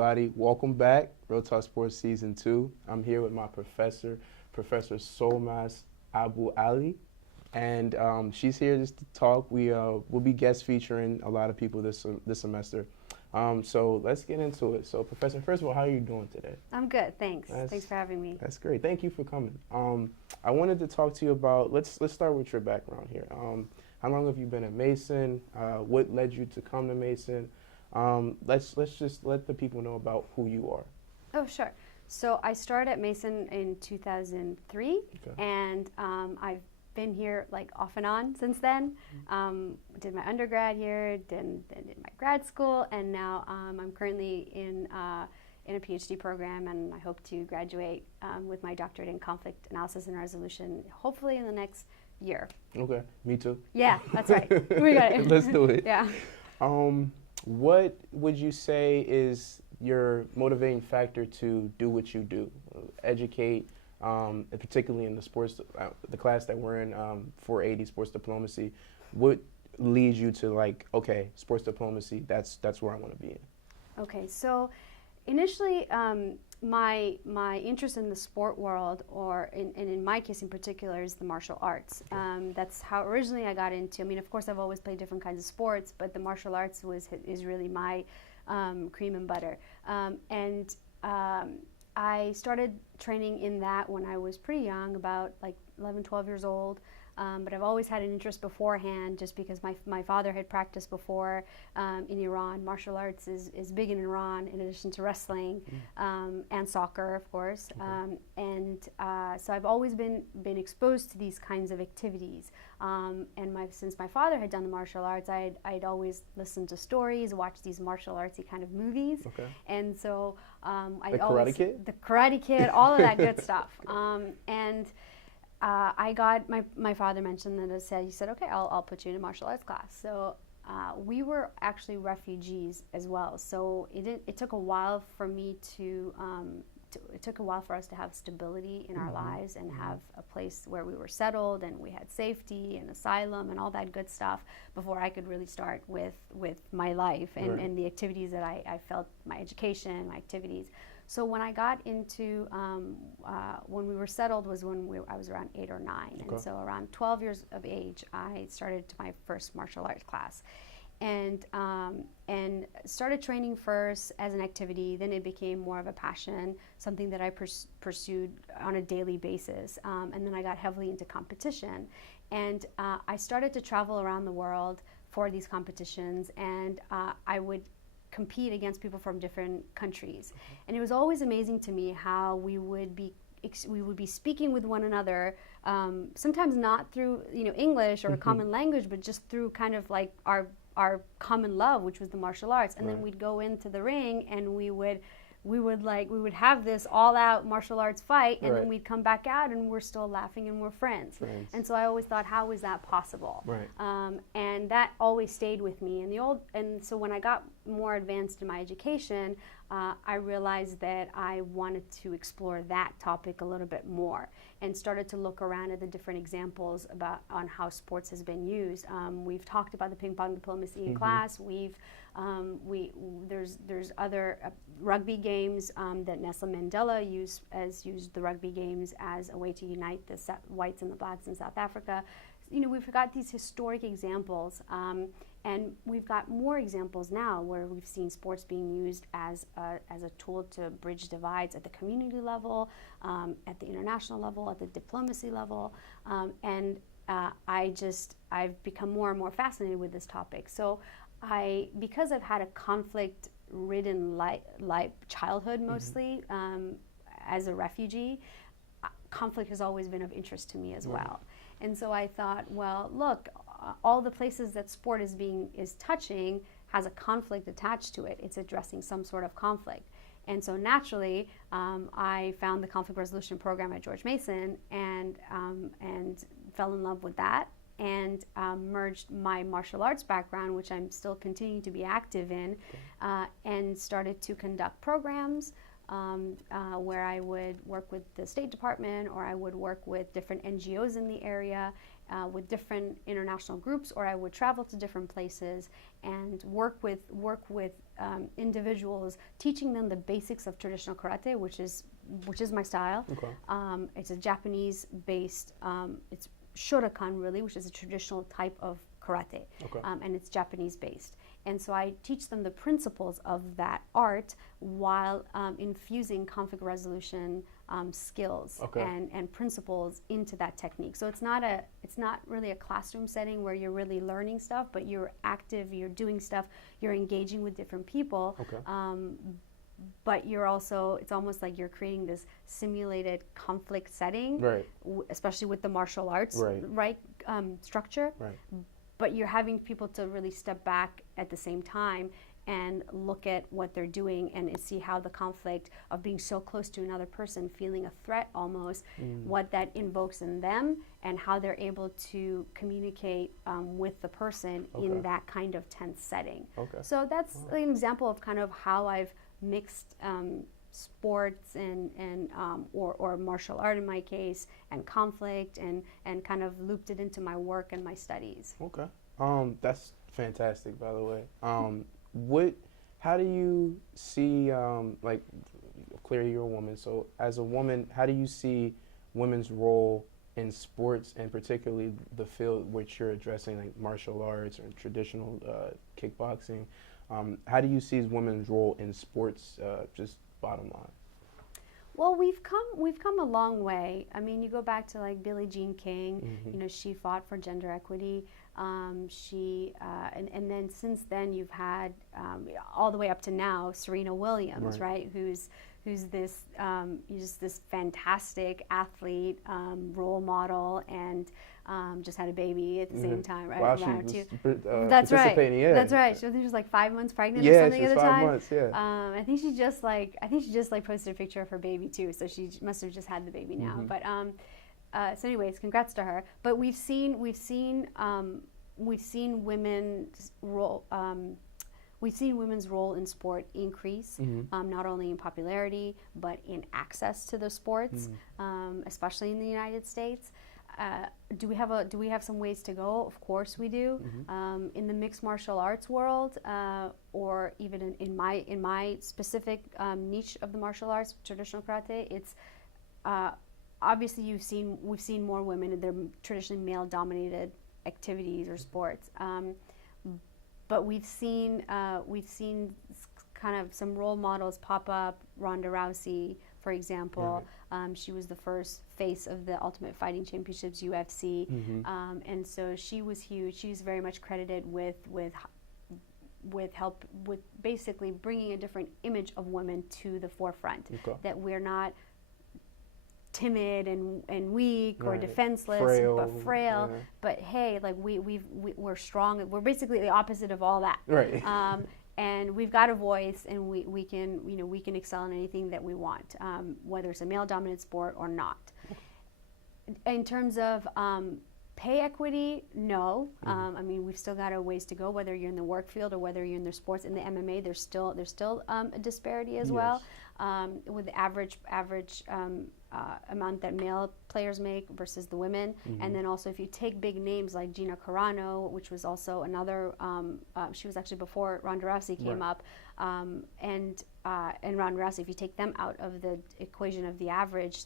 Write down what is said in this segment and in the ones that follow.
everybody. Welcome back, Real Talk Sportz Season 2. I'm here with my professor, Professor Soolmaz Abooali, and she's here just to talk. We'll be guest featuring a lot of people this semester. So let's get into it. So, Professor, first of all, how are you doing today? I'm good, thanks. Thanks for having me. That's great. Thank you for coming. I wanted to talk to you about, let's start with your background here. How long have you been at Mason? What led you to come to Mason? Let's just let the people know about who you are. Oh, sure. So I started at Mason in 2003, and I've been here like off and on since then. Did my undergrad here, then did my grad school, and now I'm currently in a PhD program, and I hope to graduate with my doctorate in conflict analysis and resolution, hopefully in the next year. Okay, me too. Yeah, that's right. We got it. Let's do it. Yeah. What would you say is your motivating factor to do what you do? Educate, particularly in the sports, the class that we're in, 480 sports diplomacy. What leads you to like, okay, sports diplomacy, that's where I want to be in? Okay, so initially, my interest in the sport world, and in my case in particular, is the martial arts. That's how originally I got into. I mean, of course, I've always played different kinds of sports, but the martial arts is really my cream and butter. I started training in that when I was pretty young, about like 11, 12 years old. But I've always had an interest beforehand, just because my father had practiced before in Iran. Martial arts is big in Iran, in addition to wrestling and soccer, of course. So I've always been exposed to these kinds of activities. Since my father had done the martial arts, I'd always listened to stories, watched these martial artsy kind of movies. Okay. And so Karate Kid? The Karate Kid, all of that good stuff. I got my father mentioned that. He said, okay, I'll put you in a martial arts class. So we were actually refugees as well. So it took a while for me it took a while for us to have stability in our lives and have a place where we were settled and we had safety and asylum and all that good stuff before I could really start with my life and the activities that I felt, my education, my activities. So when I got into, when we were settled was when I was around 8 or 9. Okay. And so around 12 years of age, I started my first martial arts class. And started training first as an activity, then it became more of a passion, something that I pursued on a daily basis. And then I got heavily into competition. And I started to travel around the world for these competitions, and I would compete against people from different countries. And it was always amazing to me how we would be speaking with one another, sometimes not through English or a common language, but just through kind of like our common love, which was the martial arts. And then we'd go into the ring and we would have this all-out martial arts fight, and then we'd come back out and we're still laughing and we're friends. And so I always thought, how is that possible? And that always stayed with me. And so when I got more advanced in my education, I realized that I wanted to explore that topic a little bit more, and started to look around at the different examples on how sports has been used. We've talked about the ping pong diplomacy in class. There's other rugby games that Nelson Mandela used the rugby games as a way to unite the whites and the blacks in South Africa. We've got these historic examples, and we've got more examples now where we've seen sports being used as a tool to bridge divides at the community level, at the international level, at the diplomacy level, I've become more and more fascinated with this topic. So because I've had a conflict-ridden childhood mostly, as a refugee, conflict has always been of interest to me as well. And so I thought, well, look, all the places that sport is touching has a conflict attached to it. It's addressing some sort of conflict. And so naturally, I found the conflict resolution program at George Mason and fell in love with that, and merged my martial arts background, which I'm still continuing to be active in, and started to conduct programs where I would work with the State Department, or I would work with different NGOs in the area, with different international groups, or I would travel to different places and work with individuals, teaching them the basics of traditional karate, which is my style. Okay. It's a Japanese-based, it's Shotokan really, which is a traditional type of karate, Okay. and it's Japanese-based. And so I teach them the principles of that art while infusing conflict resolution skills Okay. and principles into that technique. So it's not really a classroom setting where you're really learning stuff, but you're active, you're doing stuff, you're engaging with different people. Okay. But you're also, it's almost like you're creating this simulated conflict setting, Right. Especially with the martial arts, Right. structure. Right. But you're having people to really step back at the same time and look at what they're doing and see how the conflict of being so close to another person, feeling a threat almost, what that invokes in them and how they're able to communicate with the person in that kind of tense setting. Okay. So that's an example of kind of how I've mixed sports and or martial art in my case, and conflict, and kind of looped it into my work and my studies. Okay. That's fantastic, by the way. How do you see, like, clearly you're a woman, so as a woman, how do you see women's role in sports, and particularly the field which you're addressing, like martial arts or traditional kickboxing? How do you see women's role in sports, just bottom line? Well, we've come a long way. I mean, you go back to like Billie Jean King. You know, she fought for gender equity. And then since then you've had all the way up to now Serena Williams, right? Who's this just this fantastic athlete, role model, and just had a baby at the same time, right? Wow, around she two. was That's right. participating, yeah. That's right. She was like 5 months pregnant or Yeah, something she at was the 5 time. months, yeah. I think she just like posted a picture of her baby too. So she must have just had the baby now. But so anyways, congrats to her. But we've seen women's role. We've seen women's role in sport increase, not only in popularity but in access to the sports, especially in the United States. Do we have some ways to go? Of course we do. In the mixed martial arts world, or even in my specific niche of the martial arts, traditional karate, it's obviously we've seen more women in their traditionally male-dominated activities or sports. But we've seen kind of some role models pop up. Ronda Rousey, for example, she was the first face of the Ultimate Fighting Championships, UFC, and so she was huge. She's very much credited with basically bringing a different image of women to the forefront. That we're not timid and weak or defenseless, but frail. But hey, like we're strong. We're basically the opposite of all that. Right. And we've got a voice, and we can excel in anything that we want, whether it's a male-dominated sport or not. In terms of pay equity, no. I mean, we've still got a ways to go. Whether you're in the work field or whether you're in the sports, in the MMA, there's still a disparity as well, with the average amount that male players make versus the women. And then also if you take big names like Gina Carano, which was also another, she was actually before Ronda Rousey came up, and Ronda Rousey, if you take them out of the equation of the average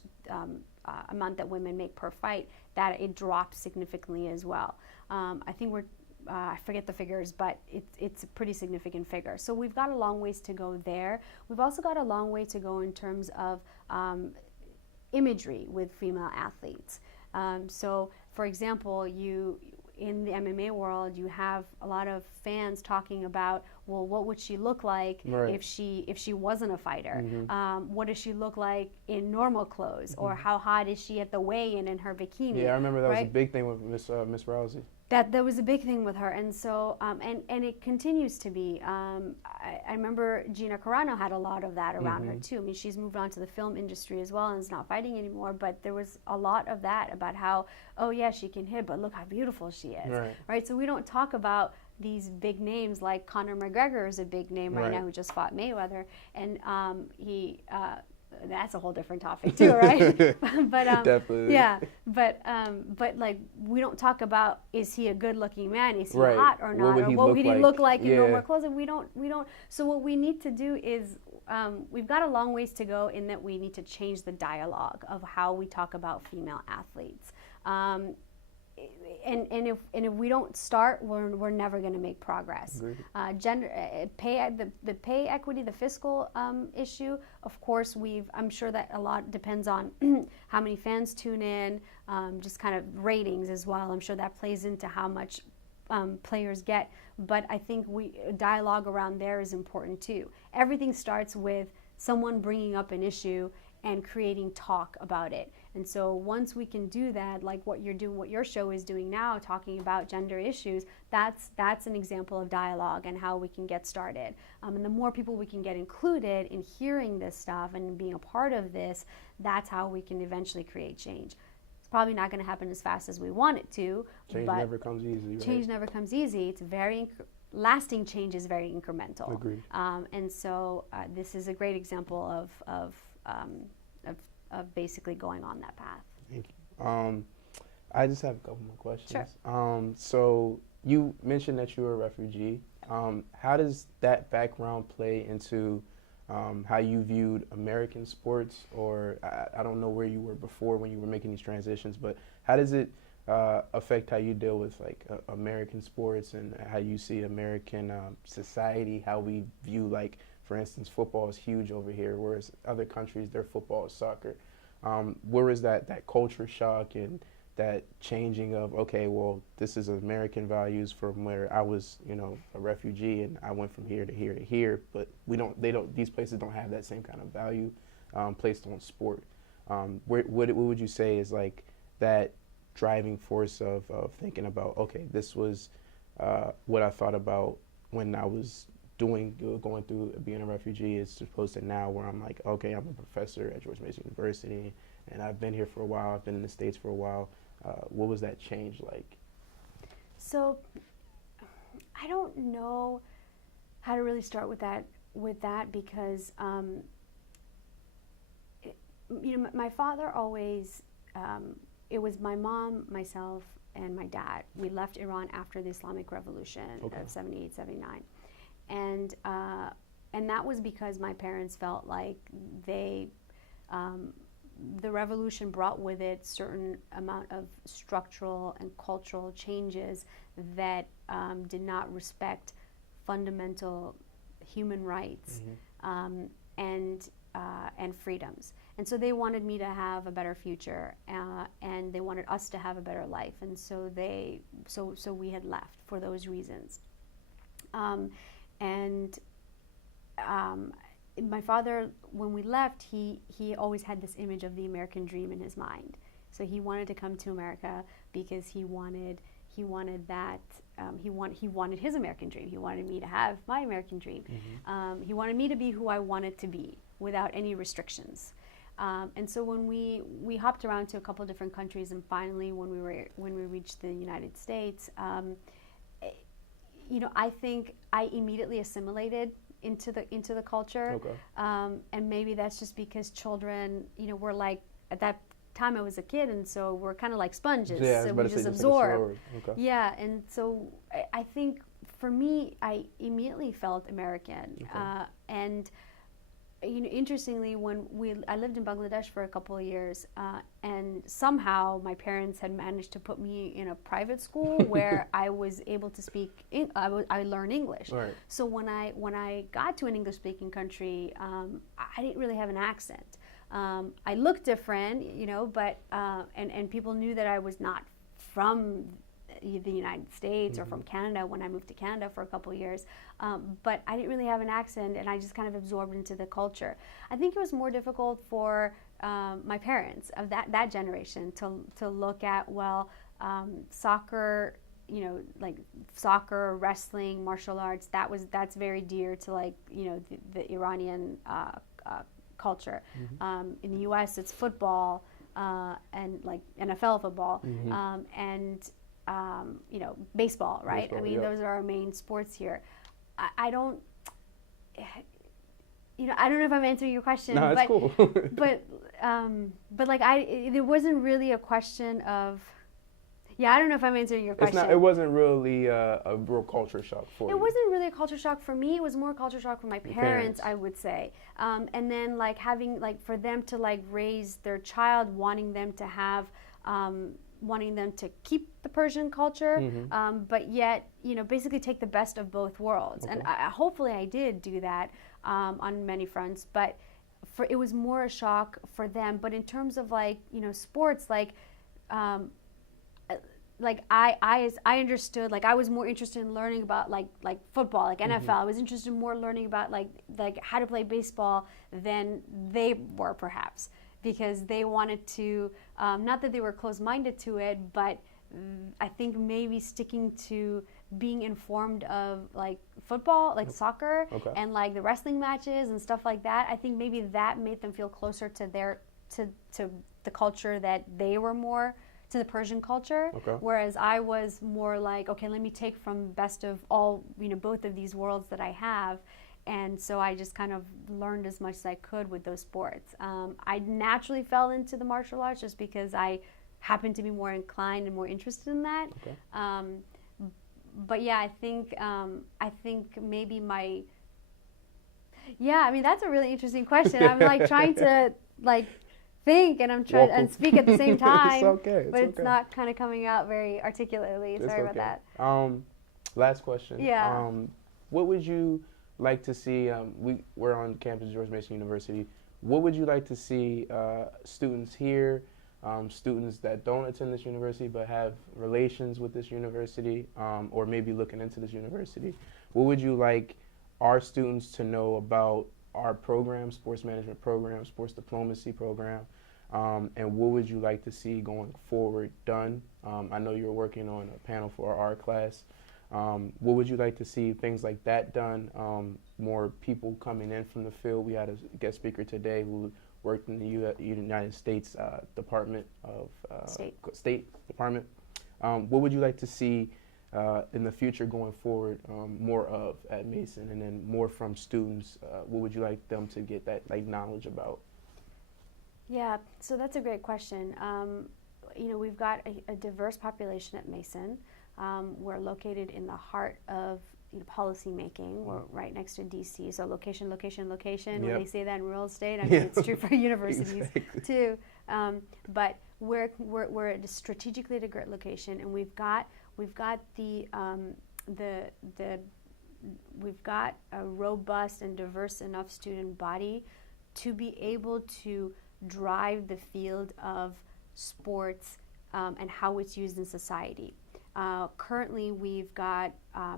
amount that women make per fight, that it drops significantly as well. I think I forget the figures, but it's a pretty significant figure. So we've got a long ways to go there. We've also got a long way to go in terms of imagery with female athletes. So, for example, in the MMA world, you have a lot of fans talking about, well, what would she look like if she wasn't a fighter? What does she look like in normal clothes, or how hot is she at the weigh-in in her bikini? Yeah, I remember that was a big thing with Miss Rousey. That was a big thing with her, and so and it continues to be. I remember Gina Carano had a lot of that around her too. I mean, she's moved on to the film industry as well and is not fighting anymore. But there was a lot of that about how, oh yeah, she can hit, but look how beautiful she is, right? So we don't talk about these big names like Conor McGregor is a big name right now, who just fought Mayweather, and that's a whole different topic too, right? But Definitely. yeah, but like we don't talk about, is he a good-looking man? Is he Right. hot or not? What would he look like in Yeah. normal clothes? And we don't. So what we need to do is, we've got a long ways to go in that we need to change the dialogue of how we talk about female athletes. And if we don't start, we're never going to make progress. Gender the pay equity, the fiscal issue. Of course, I'm sure that a lot depends on how many fans tune in, just kind of ratings as well. I'm sure that plays into how much players get. But I think dialogue around there is important too. Everything starts with someone bringing up an issue and creating talk about it. And so once we can do that, like what you're doing, what your show is doing now, talking about gender issues, that's an example of dialogue and how we can get started. And the more people we can get included in hearing this stuff and being a part of this, that's how we can eventually create change. It's probably not going to happen as fast as we want it to. Change never comes easy. Right? Change never comes easy. It's lasting change is very incremental. Agreed. And so this is a great example of basically going on that path. Thank you. I just have a couple more questions. Sure. So you mentioned that you were a refugee. How does that background play into how you viewed American sports? Or I don't know where you were before when you were making these transitions, but how does it affect how you deal with like American sports and how you see American society, how we view, like, for instance, football is huge over here, whereas other countries, their football is soccer. Where is that culture shock and that changing of, okay, well, this is American values from where I was, a refugee, and I went from here to here to here, but these places don't have that same kind of value placed on sport. What would you say is like that driving force of thinking about, okay, this was what I thought about when I was going through being a refugee, as opposed to now where I'm like, okay, I'm a professor at George Mason University and I've been here for a while, I've been in the States for a while. What was that change like? So I don't know how to really start with that because my father always, it was my mom, myself, and my dad. We left Iran after the Islamic Revolution of 78, 79. And that was because my parents felt like the revolution brought with it certain amount of structural and cultural changes that did not respect fundamental human rights and freedoms. And so they wanted me to have a better future, and they wanted us to have a better life. And so we had left for those reasons. My father, when we left, he always had this image of the American dream in his mind. So he wanted to come to America because he wanted that. He wanted his American dream. He wanted me to have my American dream. He wanted me to be who I wanted to be without any restrictions. And so when we hopped around to a couple of different countries, and finally when we reached the United States, I think I immediately assimilated into the culture. And maybe that's just because children, we're like, at that time I was a kid, and so we're kind of like sponges, so we just absorb. Yeah, and so I think for me, I immediately felt American. And interestingly, I lived in Bangladesh for a couple of years, and somehow my parents had managed to put me in a private school where I was able to speak. I learned English. Right. So when I got to an English-speaking country, I didn't really have an accent. I looked different, but and people knew that I was not from the United States or from Canada when I moved to Canada for a couple of years, but I didn't really have an accent, and I just kind of absorbed into the culture. I think it was more difficult for my parents of that generation to look at, soccer, like soccer, wrestling, martial arts. That's very dear to the Iranian culture. In the U.S., it's football and like NFL football and baseball, right? Baseball, those are our main sports here. I don't, I don't know if I'm answering your question. No, it's cool. but like it wasn't really a question of. Yeah, I don't know if I'm answering your question. It wasn't really a real culture shock for you. It wasn't really a culture shock for me. It was more a culture shock for my parents, I would say. And then like having like for them to like raise their child, wanting them to have, wanting them to keep the Persian culture, but yet basically take the best of both worlds. Okay. And hopefully I did do that on many fronts. But it was more a shock for them. But in terms of like sports, I understood, like I was more interested in learning about like football, like NFL. I was interested in more learning about like how to play baseball than they were, perhaps, because they wanted to, not that they were closed-minded to it, but I think maybe sticking to being informed of like football, like soccer, and like the wrestling matches and stuff like that. I think maybe that made them feel closer to to the culture that they were more to the Persian culture, whereas I was more like, okay, let me take from best of all, both of these worlds that I have, and so I just kind of learned as much as I could with those sports. I naturally fell into the martial arts just because I happened to be more inclined and more interested in that. But yeah, I think maybe that's a really interesting question. I'm like trying to like think, and I'm trying and speak at the same time. It's okay. But it's not kind of coming out very articulately. Sorry about that. Last question. Yeah. What would you like to see? We're on campus of George Mason University. What would you like to see students here, students that don't attend this university but have relations with this university, or maybe looking into this university? What would you like our students to know about our program, sports management program, sports diplomacy program, and what would you like to see going forward done? I know you're working on a panel for our class. What would you like to see things like that done? More people coming in from the field. We had a guest speaker today who worked in the United States Department of State Department. What would you like to see in the future going forward, more of at Mason, and then more from students? What would you like them to get that knowledge about? Yeah, so that's a great question. We've got a diverse population at Mason. We're located in the heart of policy making. We're right next to DC. So location. When they say that in real estate, I mean it's true for universities too. But we're at strategically at a great location, and we've got a robust and diverse enough student body to be able to drive the field of sports and how it's used in society. Currently, we've got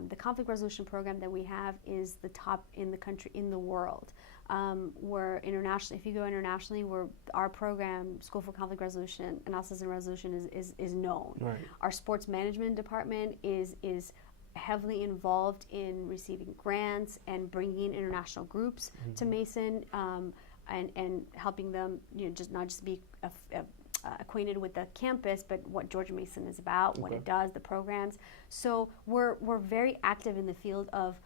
the conflict resolution program that we have is the top in the country, in the world. We're internationally, if you go internationally, our program, School for Conflict Resolution, Analysis and Resolution, is known. Right. Our sports management department is heavily involved in receiving grants and bringing international groups to Mason, and helping them, not just be acquainted with the campus, but what George Mason is about, what it does, the programs. So we're very active in the field of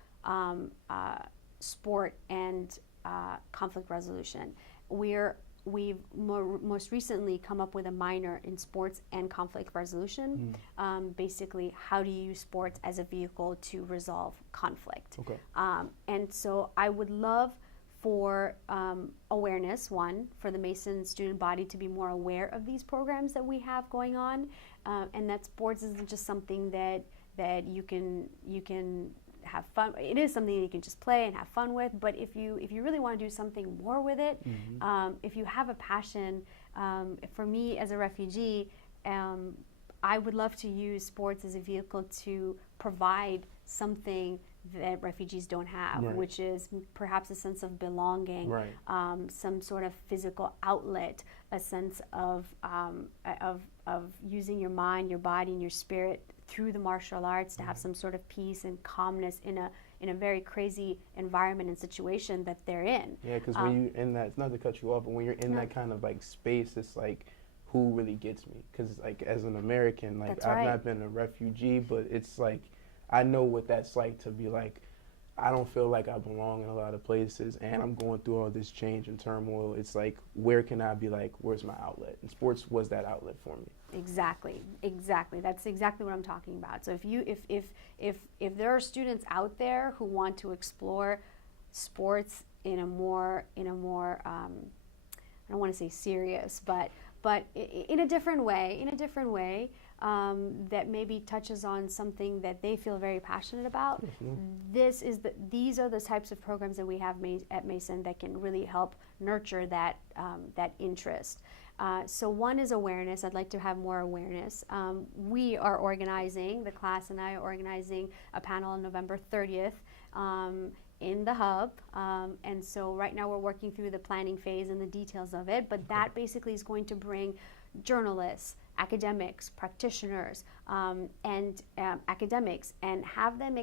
sport and conflict resolution. We've most recently come up with a minor in sports and conflict resolution. Basically, how do you use sports as a vehicle to resolve conflict? And so I would love for awareness, for the Mason student body to be more aware of these programs that we have going on, and that sports isn't just something that you can have fun. It is something that you can just play and have fun with, but if you really want to do something more with it, if you have a passion, for me as a refugee, I would love to use sports as a vehicle to provide something that refugees don't have, which is perhaps a sense of belonging, some sort of physical outlet, a sense of using your mind, your body, and your spirit through the martial arts to have some sort of peace and calmness in a very crazy environment and situation that they're in. Yeah, because when you're in that, not to cut you off, but when you're in that kind of like space, it's like, who really gets me? Because like as an American, like I've not been a refugee, but it's like I know what that's like to be like, I don't feel like I belong in a lot of places, and I'm going through all this change and turmoil. It's like, where can I be like, where's my outlet? And sports was that outlet for me. Exactly. That's exactly what I'm talking about. So if there are students out there who want to explore sports in a more I don't want to say serious, but in a different way, that maybe touches on something that they feel very passionate about. These are the types of programs that we have at Mason that can really help nurture that interest. So one is awareness. I'd like to have more awareness. We are organizing, the class and I are organizing a panel on November 30th in the hub. And so right now we're working through the planning phase and the details of it, but that basically is going to bring journalists, academics, practitioners, and academics, and have them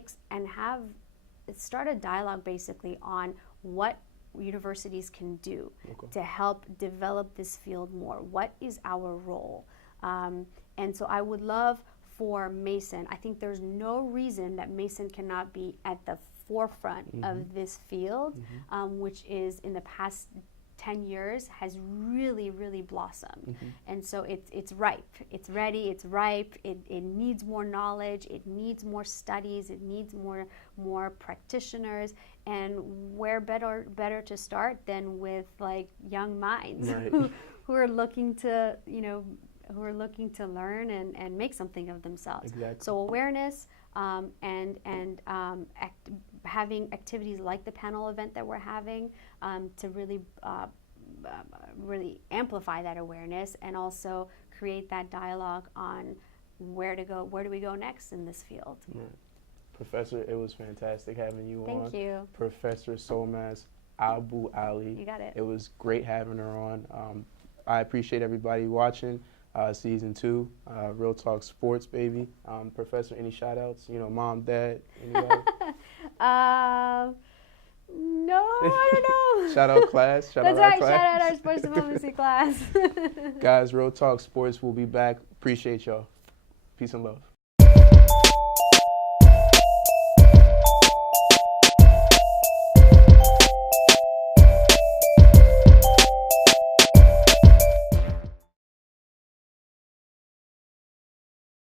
start a dialogue basically on what universities can do to help develop this field more. What is our role? And so I would love for Mason, I think there's no reason that Mason cannot be at the forefront of this field, which is in the past 10 years has really, really blossomed. And so it's ripe, it's ready, it's ripe, it needs more knowledge, it needs more studies, it needs more practitioners, and where better to start than with like young minds who are looking to, who are looking to learn and make something of themselves. Exactly. So awareness, and having activities like the panel event that we're having to really really amplify that awareness, and also create that dialogue on where do we go next in this field. Right. Professor, it was fantastic having you on. Thank you. Professor Soolmaz Abooali. You got it. It was great having her on. I appreciate everybody watching season 2, Real Talk Sportz, baby. Professor, any shout outs? Mom, dad, anybody? No, I don't know. Shout out class. That's right. Shout out our sports diplomacy class. Guys, Real Talk Sportz will be back. Appreciate y'all. Peace and love.